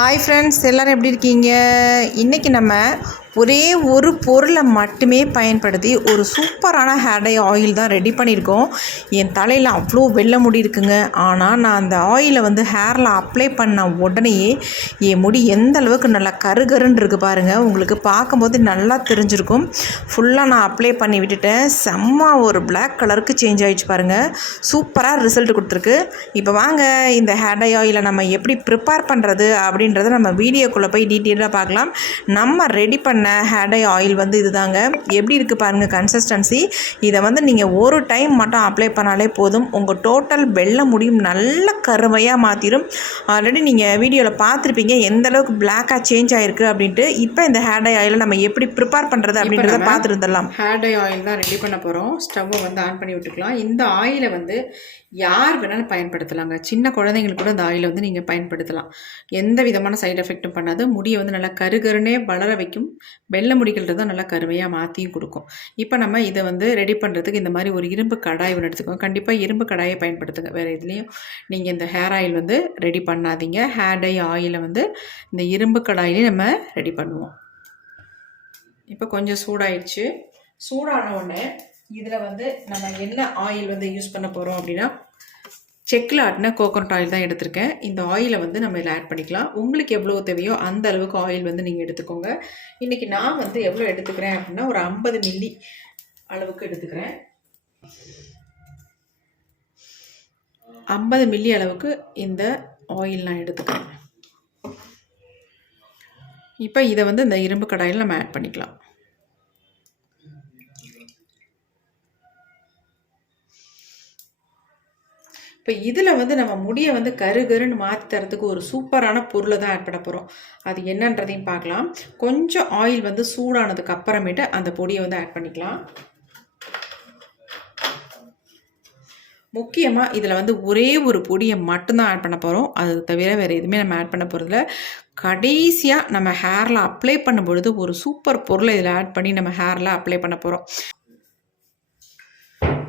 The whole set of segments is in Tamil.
ஹாய் ஃப்ரெண்ட்ஸ், எல்லோரும் எப்படி இருக்கீங்க? இன்றைக்கி நம்ம ஒரே ஒரு பொருளை மட்டுமே பயன்படுத்தி ஒரு சூப்பரான ஹேர் டை ஆயில் தான் ரெடி பண்ணியிருக்கோம். என் தலையில் அவ்வளோ வெள்ளை முடி இருக்குங்க. ஆனால் நான் அந்த ஆயிலை ஹேரில் அப்ளை பண்ண உடனேயே என் முடி எந்த அளவுக்கு நல்லா கருகருன்னு இருக்குது பாருங்கள். உங்களுக்கு பார்க்கும்போது நல்லா தெரிஞ்சிருக்கும். ஃபுல்லாக நான் அப்ளை பண்ணி விட்டுட்டேன். செம்ம ஒரு பிளாக் கலருக்கு சேஞ்ச் ஆகிடுச்சு பாருங்கள். சூப்பராக ரிசல்ட் கொடுத்துருக்கு. இப்போ வாங்க இந்த ஹேர் டை ஆயிலை நம்ம எப்படி ப்ரிப்பேர் பண்ணுறது அப்படின்றத நம்ம வீடியோக்குள்ளே போய் டீட்டெயிலாக பார்க்கலாம். நம்ம ரெடி பண்ண ஹேர் டை ஆயில் இதுதாங்க. எப்படி இருக்குது பாருங்கள் கன்சிஸ்டன்சி. இதை நீங்கள் ஒரு டைம் மட்டும் அப்ளை பண்ணாலே போதும். உங்கள் டோட்டல் வெள்ளை முடியும் நல்ல கருமையாக மாற்றிடும். ஆல்ரெடி நீங்கள் வீடியோவில் பார்த்துருப்பீங்க எந்த அளவுக்கு பிளாக்காக சேஞ்ச் ஆகிருக்கு அப்படின்ட்டு. இப்போ இந்த ஹேர் டை ஆயிலை நம்ம எப்படி ப்ரிப்பேர் பண்ணுறது அப்படின்றத பார்த்துருந்துடலாம். ஹேர் டை ஆயில் தான் ரெடி பண்ண போகிறோம். ஸ்டவ்வை ஆன் பண்ணி விட்டுக்கலாம். இந்த ஆயிலை யார் வேணாலும் பயன்படுத்தலாங்க. சின்ன குழந்தைங்களுக்கு கூட இந்த ஆயிலை நீங்கள் பயன்படுத்தலாம். எந்த விதமான சைடு எஃபெக்ட்டும் பண்ணாது. முடியை நல்லா கருகருனே வளர வைக்கும். வெள்ளை முடிகள் தான் நல்லா கருமையாக மாற்றியும் கொடுக்கும். இப்போ நம்ம இதை ரெடி பண்ணுறதுக்கு இந்த மாதிரி ஒரு இரும்பு கடாய் ஒன்று எடுத்துக்கோங்க. கண்டிப்பாக இரும்பு கடாயை பயன்படுத்துங்க. வேறு எதுலேயும் நீங்கள் இந்த ஹேர் ஆயில் ரெடி பண்ணாதீங்க. ஹேர் டை ஆயிலை இந்த இரும்பு கடாயிலே நம்ம ரெடி பண்ணுவோம். இப்போ கொஞ்சம் சூடாயிடுச்சு. சூடான உடனே இதில் நம்ம என்ன ஆயில் யூஸ் பண்ண போகிறோம் அப்படின்னா, செக்கில் ஆட்டின கோகோனட் ஆயில் தான் எடுத்திருக்கேன். இந்த ஆயிலை நம்ம இதில் ஆட் பண்ணிக்கலாம். உங்களுக்கு எவ்வளோ தேவையோ அந்த அளவுக்கு ஆயில் நீங்கள் எடுத்துக்கோங்க. இன்றைக்கி நான் எவ்வளோ எடுத்துக்கிறேன் அப்படின்னா, ஒரு 50 மில்லி அளவுக்கு எடுத்துக்கிறேன். 50 மில்லி அளவுக்கு இந்த ஆயில் நான் எடுத்துக்கிறேன். இப்போ இதை இந்த இரும்பு கடாயில் நம்ம ஆட் பண்ணிக்கலாம். இப்போ இதில் நம்ம முடியை கருகருன்னு மாற்றி தரத்துக்கு ஒரு சூப்பரான பொருளை தான் ஆட் பண்ண போகிறோம். அது என்னன்றதையும் பார்க்கலாம். கொஞ்சம் ஆயில் சூடானதுக்கு அப்புறமேட்டு அந்த பொடியை ஆட் பண்ணிக்கலாம். முக்கியமாக இதில் ஒரே ஒரு பொடியை மட்டும்தான் ஆட் பண்ண போகிறோம். அது தவிர வேறு எதுவுமே நம்ம ஆட் பண்ண போகிறதில்ல. கடைசியாக நம்ம ஹேரில் அப்ளை பண்ணும்பொழுது ஒரு சூப்பர் பொருளை இதில் ஆட் பண்ணி நம்ம ஹேரில் அப்ளை பண்ண போகிறோம்.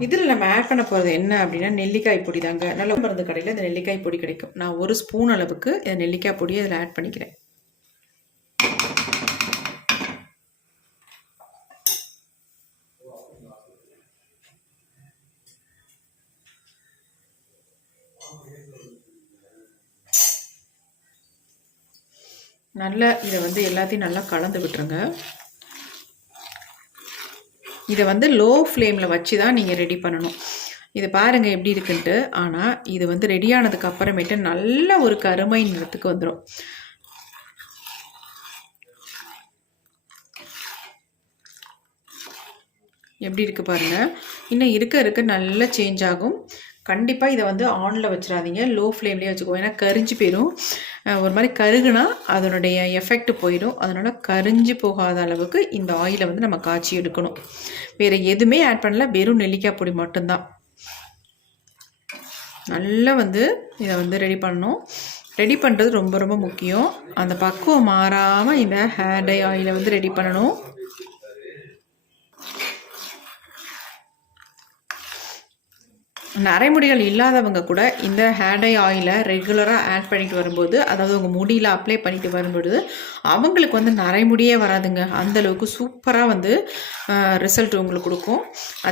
இதில் நம்ம ஆட் பண்ண போகிறது என்ன அப்படின்னா, நெல்லிக்காய் பொடி தாங்க. நல்ல மருந்து கடையில் இந்த நெல்லிக்காய் பொடி கிடைக்கும். நான் ஒரு ஸ்பூன் அளவுக்கு இந்த நெல்லிக்காய் பொடியை இதில் ஆட் பண்ணிக்கிறேன். நல்லா இதை எல்லாத்தையும் நல்லா கலந்து விட்டுருங்க. இதை லோ ஃப்ளேமில் வச்சு தான் நீங்கள் ரெடி பண்ணணும். இது பாருங்கள் எப்படி இருக்குன்ட்டு. ஆனால் இது ரெடியானதுக்கு அப்புறமேட்டு நல்ல ஒரு கருமை நிறத்துக்கு வந்துடும். எப்படி இருக்குது பாருங்கள். இன்னும் இருக்க நல்லா சேஞ்ச் ஆகும். கண்டிப்பாக இதை ஆனில் வச்சிடாதீங்க, லோ ஃப்ளேம்லேயே வச்சுக்கோங்க. ஏன்னா கரிஞ்சு போயிடும். ஒரு மாதிரி கருகுனா அதனுடைய எஃபெக்ட் போயிடும். அதனால் கரிஞ்சு போகாத அளவுக்கு இந்த ஆயிலை நம்ம காய்ச்சி எடுக்கணும். வேறு எதுவுமே ஆட் பண்ணல, வெறும் நெல்லிக்காய் பொடி மட்டும்தான். நல்லா இதை ரெடி பண்ணணும். ரெடி பண்ணுறது ரொம்ப ரொம்ப முக்கியம். அந்த பக்குவம் மாறாமல் இந்த ஹேர் டை ஆயிலை ரெடி பண்ணணும். நரைமுடிகள் இல்லாதவங்க கூட இந்த ஹேர் டை ஆயிலை ரெகுலராக ஆட் பண்ணிட்டு வரும்போது, அதாவது உங்கள் முடியில் அப்ளை பண்ணிட்டு வரும்பொழுது அவங்களுக்கு நரைமுடியே வராதுங்க. அந்தளவுக்கு சூப்பராக ரிசல்ட் உங்களுக்கு கொடுக்கும்.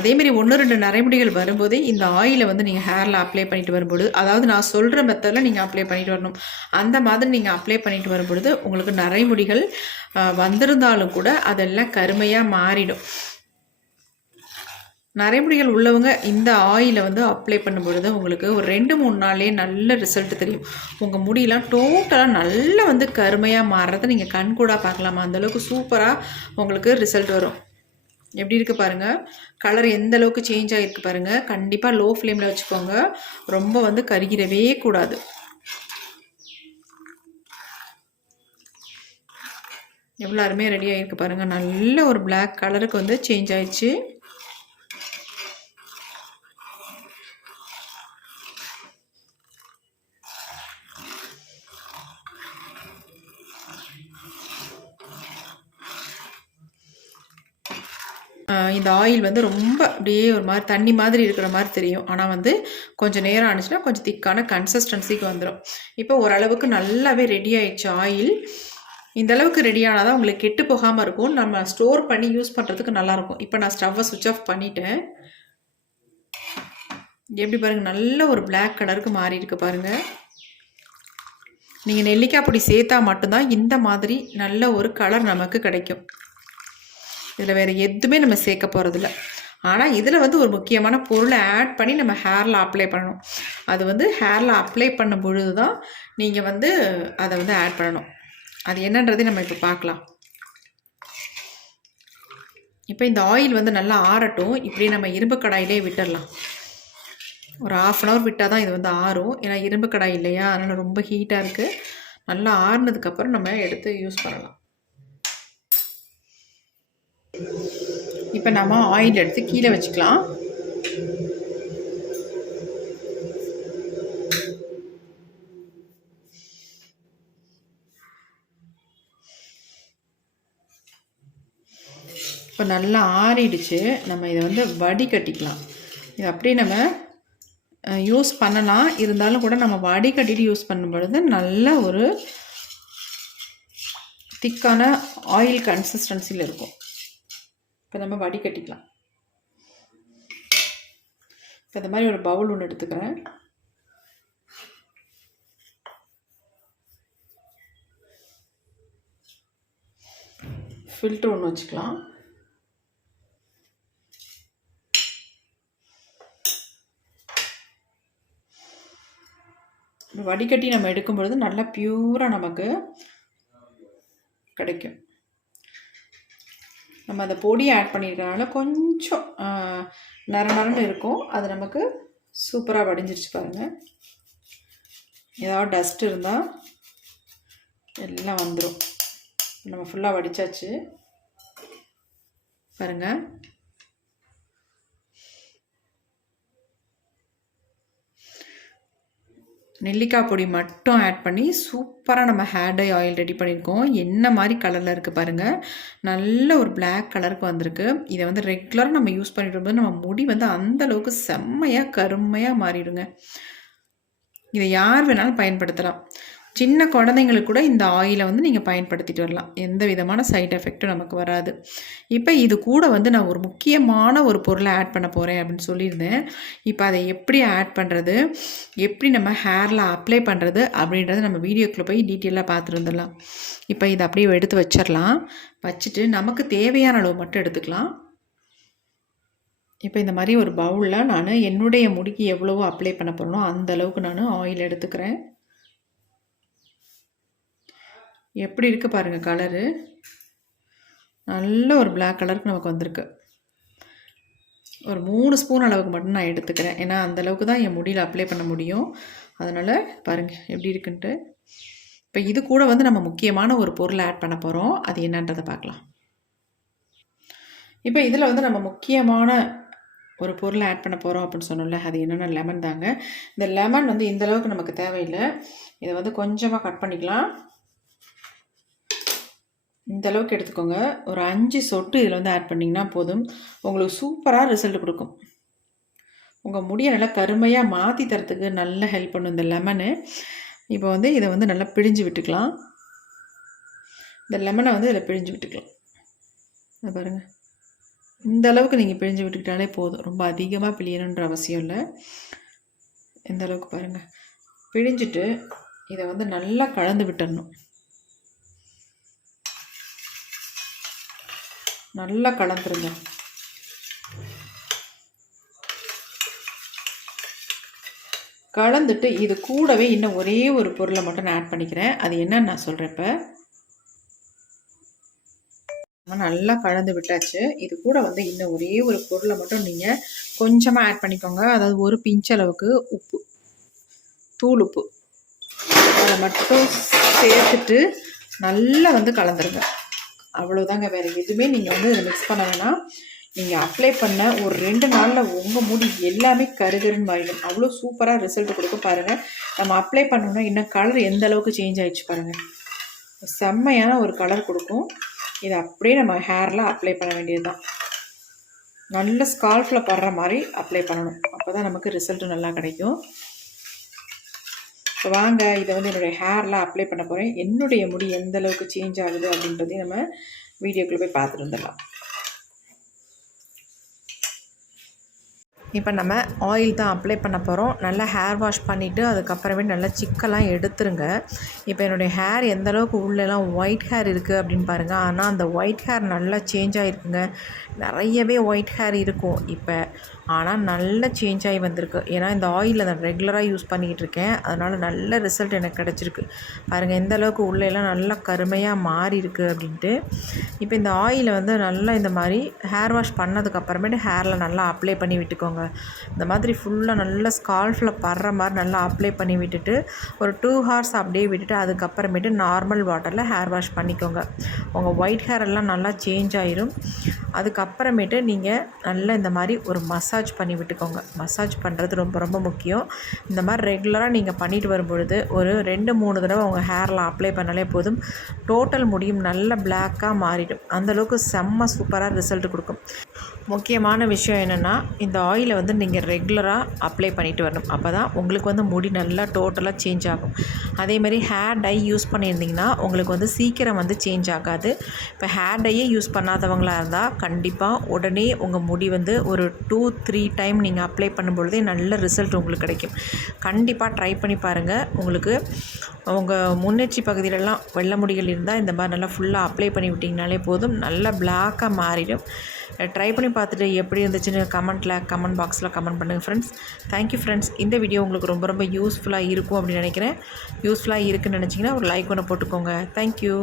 அதேமாரி 1-2 நரைமுடிகள் வரும்போதே இந்த ஆயிலை நீங்கள் ஹேரில் அப்ளை பண்ணிட்டு வரும்பொழுது, அதாவது நான் சொல்கிற மெத்தடில் நீங்கள் அப்ளை பண்ணிட்டு வரணும். அந்த மாதிரி நீங்கள் அப்ளை பண்ணிட்டு வரும்பொழுது உங்களுக்கு நரைமுடிகள் வந்திருந்தாலும் கூட அதெல்லாம் கருமையாக மாறிடும். நரைமுடிகள் உள்ளவங்க இந்த ஆயிலை அப்ளை பண்ணும்பொழுது உங்களுக்கு ஒரு 2-3 நாள்லேயே நல்ல ரிசல்ட் தெரியும். உங்கள் முடியெலாம் டோட்டலாக நல்லா கருமையாக மாறுறதை நீங்கள் கண்கூடாக பார்க்கலாமா. அந்தளவுக்கு சூப்பராக உங்களுக்கு ரிசல்ட் வரும். எப்படி இருக்குது பாருங்கள். கலர் எந்த அளவுக்கு சேஞ்ச் ஆகிருக்கு பாருங்கள். கண்டிப்பாக லோ ஃப்ளேமில் வச்சுக்கோங்க. ரொம்ப கருகிடவே கூடாது. எவ்வளோ அருமையாக ரெடி ஆகிருக்கு பாருங்கள். நல்ல ஒரு பிளாக் கலருக்கு சேஞ்ச் ஆயிடுச்சு. இந்த ஆயில் வந்து ரொம்ப அப்படியே ஒரு மாதிரி தண்ணி மாதிரி இருக்கிற மாதிரி தெரியும். ஆனால் வந்து கொஞ்சம் நேரம் ஆனிச்சுன்னா கொஞ்சம் திக்கான கன்சிஸ்டன்சிக்கு வந்துடும். இப்போ ஓரளவுக்கு நல்லாவே ரெடி ஆயிடுச்சு ஆயில். இந்த அளவுக்கு ரெடி ஆனால் தான் உங்களுக்கு கெட்டு போகாமல் இருக்கும். நம்ம ஸ்டோர் பண்ணி யூஸ் பண்ணுறதுக்கு நல்லாயிருக்கும். இப்போ நான் ஸ்டவ்வை சுவிட்ச் ஆஃப் பண்ணிட்டேன். எப்படி பாருங்கள், நல்ல ஒரு பிளாக் கலருக்கு மாறி இருக்கு பாருங்கள். நீங்கள் நெல்லிக்காய் பொடி சேர்த்தா மட்டும்தான் இந்த மாதிரி நல்ல ஒரு கலர் நமக்கு கிடைக்கும். இதில் வேறு எதுவுமே நம்ம சேர்க்க போகிறதில்ல. ஆனால் இதில் வந்து ஒரு முக்கியமான பொருளை ஆட் பண்ணி நம்ம ஹேரில் அப்ளை பண்ணணும். அது வந்து ஹேரில் அப்ளை பண்ணும் பொழுது தான் நீங்கள் வந்து அதை வந்து ஆட் பண்ணணும். அது என்னன்றதையும் நம்ம இப்போ பார்க்கலாம். இப்போ இந்த ஆயில் வந்து நல்லா ஆறட்டும். இப்படி நம்ம இரும்பு கடாயிலே விட்டுடலாம். ஒரு 1/2 அன் ஹவர் விட்டால் தான் இது வந்து ஆறும். ஏன்னா இரும்பு கடாய் இல்லையா, அதனால் ரொம்ப ஹீட்டாக இருக்குது. நல்லா ஆறுனதுக்கப்புறம் நம்ம எடுத்து யூஸ் பண்ணலாம். இப்போ நம்ம ஆயில் எடுத்து கீழே வச்சுக்கலாம். இப்போ நல்லா ஆறிடுச்சு. நம்ம இதை வந்து வடிகட்டிக்கலாம். இது அப்படியே நம்ம யூஸ் பண்ணலாம். இருந்தாலும் கூட நம்ம வடிகட்டிட்டு யூஸ் பண்ணும் பொழுது நல்ல ஒரு திக்கான ஆயில் கன்சிஸ்டன்சியில் இருக்கும். இப்போ நம்ம வடிகட்டிக்கலாம். இப்போ இந்த மாதிரி ஒரு பவுல் ஒன்று எடுத்துக்கிறேன். ஃபில்ட்ரு ஒன்று வச்சுக்கலாம். வடிகட்டி நம்ம எடுக்கும் பொழுது நல்லா பியூராக நமக்கு கிடைக்கும். நம்ம அந்த பொடியை ஆட் பண்ணியிருக்கனால கொஞ்சம் நரநரன்னு இருக்கும். அது நமக்கு சூப்பராக வடிஞ்சிருச்சு பாருங்கள். ஏதாவது டஸ்ட் இருந்தால் எல்லாம் வந்துடும். நம்ம ஃபுல்லாக வடித்தாச்சு பாருங்கள். நெல்லிக்காய் பொடி மட்டும் ஆட் பண்ணி சூப்பராக நம்ம ஹேர் டை ஆயில் ரெடி பண்ணியிருக்கோம். என்ன மாதிரி கலரில் இருக்குது பாருங்கள். நல்ல ஒரு பிளாக் கலருக்கு வந்திருக்கு. இதை வந்து ரெகுலராக நம்ம யூஸ் பண்ணிட்டு இருக்கும்போது நம்ம முடி வந்து அந்தளவுக்கு செம்மையாக கருமையாக மாறிடுங்க. இதை யார் வேணாலும் பயன்படுத்தலாம். சின்ன குழந்தைங்களுக்கு கூட இந்த ஆயிலை வந்து நீங்கள் பயன்படுத்திட்டு வரலாம். எந்த விதமான சைட் எஃபெக்ட்டும் நமக்கு வராது. இப்போ இது கூட வந்து நான் ஒரு முக்கியமான ஒரு பொருளை ஆட் பண்ண போகிறேன் அப்படின்னு சொல்லியிருந்தேன். இப்போ அதை எப்படி ஆட் பண்ணுறது, எப்படி நம்ம ஹேரில் அப்ளை பண்ணுறது அப்படின்றத நம்ம வீடியோக்குள்ளே போய் டீட்டெயிலாக பார்த்துட்டு வந்துடலாம். இப்போ இதை அப்படியே எடுத்து வச்சிடலாம். வச்சுட்டு நமக்கு தேவையான அளவு மட்டும் எடுத்துக்கலாம். இப்போ இந்த மாதிரி ஒரு பவுலில் நான் என்னுடைய முடிக்கு எவ்வளவோ அப்ளை பண்ண போகிறனோ அந்த அளவுக்கு நான் ஆயில் எடுத்துக்கிறேன். எப்படி இருக்குது பாருங்கள் கலரு. நல்ல ஒரு பிளாக் கலருக்கு நமக்கு வந்திருக்கு. ஒரு 3 ஸ்பூன் அளவுக்கு மட்டும் நான் எடுத்துக்கிறேன். ஏன்னா அந்தளவுக்கு தான் என் முடியில் அப்ளை பண்ண முடியும். அதனால் பாருங்கள் எப்படி இருக்குன்ட்டு. இப்போ இது கூட வந்து நம்ம முக்கியமான ஒரு பொருளை ஆட் பண்ண போகிறோம். அது என்னன்றதை பார்க்கலாம். இப்போ இதில் வந்து நம்ம முக்கியமான ஒரு பொருளை ஆட் பண்ண போகிறோம் அப்படின்னு சொன்னோம்ல, அது என்னென்னா லெமன் தாங்க. இந்த லெமன் வந்து இந்தளவுக்கு நமக்கு தேவையில்லை. இதை வந்து கொஞ்சமாக கட் பண்ணிக்கலாம். இந்த அளவுக்கு எடுத்துக்கோங்க. ஒரு 5 சொட்டு இதில் வந்து ஆட் பண்ணிங்கன்னா போதும். உங்களுக்கு சூப்பராக ரிசல்ட் கொடுக்கும். உங்கள் முடியை நல்லா கருமையாக மாற்றி தரத்துக்கு நல்ல ஹெல்ப் பண்ணும் இந்த லெமனு. இப்போ வந்து இதை வந்து நல்லா பிழிஞ்சு விட்டுக்கலாம். இந்த லெமனை வந்து இதில் பிழிஞ்சு விட்டுக்கலாம். இதை பாருங்கள். இந்த அளவுக்கு நீங்கள் பிழிஞ்சு விட்டுக்கிட்டாலே போதும். ரொம்ப அதிகமாக பிழியணுன்ற அவசியம் இல்லை. இந்த அளவுக்கு பாருங்கள். பிழிஞ்சிட்டு இதை வந்து நல்லா கலந்து விட்டுடணும். நல்லா கலந்துருங்க. கலந்துட்டு இது கூடவே இன்னும் ஒரே ஒரு பொருளை மட்டும் நான் ஆட் பண்ணிக்கிறேன். அது என்னன்னு நான் சொல்கிறேன். இப்போ நல்லா கலந்து விட்டாச்சு. இது கூட வந்து இன்னும் ஒரே ஒரு பொருளை மட்டும் நீங்கள் கொஞ்சமாக ஆட் பண்ணிக்கோங்க. அதாவது ஒரு பிஞ்ச் அளவுக்கு உப்பு, தூள் உப்பு, அதை மட்டும் சேர்த்துட்டு நல்லா வந்து கலந்துருங்க. அவ்வளோதாங்க. வேறு எதுவுமே நீங்கள் வந்து இதை மிக்ஸ் பண்ண வேணாம். நீங்கள் அப்ளை பண்ண ஒரு 2 நாளில் உங்கள் முடி எல்லாமே கருகருன்னு மாறிடும். அவ்வளோ சூப்பராக ரிசல்ட் கொடுக்கும் பாருங்கள். நம்ம அப்ளை பண்ணோன்னா இன்னும் கலர் எந்த அளவுக்கு சேஞ்ச் ஆகிடுச்சு பாருங்கள். செம்மையான ஒரு கலர் கொடுக்கும். இதை அப்படியே நம்ம ஹேரில் அப்ளை பண்ண வேண்டியது தான். நல்ல ஸ்கால்ஃபில் படுற மாதிரி அப்ளை பண்ணணும். அப்போ தான் நமக்கு ரிசல்ட்டு நல்லா கிடைக்கும். இப்போ வாங்க இதை வந்து என்னுடைய ஹேரில் அப்ளை பண்ண போகிறேன். என்னுடைய முடி எந்த அளவுக்கு சேஞ்ச் ஆகுது அப்படின்றதையும் நம்ம வீடியோக்குள்ளே போய் பார்த்துட்டு வந்துடலாம். இப்போ நம்ம ஆயில் தான் அப்ளை பண்ண போகிறோம். நல்லா ஹேர் வாஷ் பண்ணிவிட்டு அதுக்கப்புறமே நல்லா சிக்கெல்லாம் எடுத்துருங்க. இப்போ என்னுடைய ஹேர் எந்த அளவுக்கு உள்ளெல்லாம் ஒயிட் ஹேர் இருக்குது அப்படின்னு பாருங்கள். ஆனால் அந்த ஒயிட் ஹேர் நல்லா சேஞ்ச் ஆகிருக்குங்க. நிறையவே ஒயிட் ஹேர் இருக்கும் இப்போ, ஆனால் நல்ல சேஞ்ச் ஆகி வந்திருக்கு. ஏன்னா இந்த ஆயிலை நான் ரெகுலராக யூஸ் பண்ணிக்கிட்டு இருக்கேன். அதனால் நல்ல ரிசல்ட் எனக்கு கிடச்சிருக்கு. பாருங்கள் எந்த அளவுக்கு உள்ளெல்லாம் நல்லா கருமையாக மாறி இருக்குது அப்படின்ட்டு. இப்போ இந்த ஆயிலை வந்து நல்லா இந்த மாதிரி ஹேர் வாஷ் பண்ணதுக்கப்புறமேட்டு ஹேரில் நல்லா அப்ளை பண்ணி விட்டுக்கோங்க. இந்த மாதிரி ஃபுல்லாக நல்லா ஸ்கால்ஃபில் படுற மாதிரி நல்லா அப்ளை பண்ணி விட்டுட்டு ஒரு 2 ஹார்ஸ் அப்படியே விட்டுட்டு அதுக்கப்புறமேட்டு நார்மல் வாட்டரில் ஹேர் வாஷ் பண்ணிக்கோங்க. உங்கள் ஒயிட் ஹேர் எல்லாம் நல்லா சேஞ்ச் ஆயிரும். அதுக்கப்புறமேட்டு நீங்கள் நல்லா இந்த மாதிரி ஒரு மசாஜ் பண்ணி விட்டுக்கோங்க. மசாஜ் பண்ணுறது ரொம்ப ரொம்ப முக்கியம். இந்த மாதிரி ரெகுலராக நீங்கள் பண்ணிட்டு வரும்பொழுது ஒரு 2-3 தடவை உங்கள் ஹேரில் அப்ளை பண்ணாலே போதும். டோட்டல் முடியும் நல்ல பிளாக்காக மாறிடும். அந்தளவுக்கு செம்ம சூப்பராக ரிசல்ட் கொடுக்கும். முக்கியமான விஷயம் என்னென்னா, இந்த ஆயிலை வந்து நீங்கள் ரெகுலராக அப்ளை பண்ணிட்டு வரணும். அப்போ தான் உங்களுக்கு வந்து முடி நல்லா டோட்டலாக சேஞ்ச் ஆகும். அதேமாதிரி ஹேர் டை யூஸ் பண்ணியிருந்திங்கன்னா உங்களுக்கு வந்து சீக்கிரம் வந்து சேஞ்ச் ஆகாது. இப்போ ஹேர் டையே யூஸ் பண்ணாதவங்களாக இருந்தால் கண்டிப்பாக உடனே உங்கள் முடி வந்து ஒரு 2-3 டைம் நீங்கள் அப்ளை பண்ணும்பொழுதே நல்ல ரிசல்ட் உங்களுக்கு கிடைக்கும். கண்டிப்பாக ட்ரை பண்ணி பாருங்கள். உங்களுக்கு உங்கள் முன்னெச்சி பகுதியிலலாம் வெள்ளை முடிகள் இருந்தால் இந்த மாதிரி நல்லா ஃபுல்லாக அப்ளை பண்ணி விட்டிங்கனாலே போதும், நல்லா பிளாக்காக மாறிடும். ட்ரை பண்ணி பார்த்துட்டு எப்படி இருந்துச்சுன்னு கமெண்ட் பாக்ஸில் கமெண்ட் பண்ணுங்கள் ஃப்ரெண்ட்ஸ். Thank you friends. இந்த வீடியோ உங்களுக்கு ரொம்ப ரொம்ப யூஸ்ஃபுல்லாக இருக்கும் அப்படின்னு நினைக்கிறேன். யூஸ்ஃபுல்லாக இருக்குதுன்னு நினச்சிங்கன்னா ஒரு லைக் ஒன்று போட்டுக்கோங்க. தேங்க்யூ.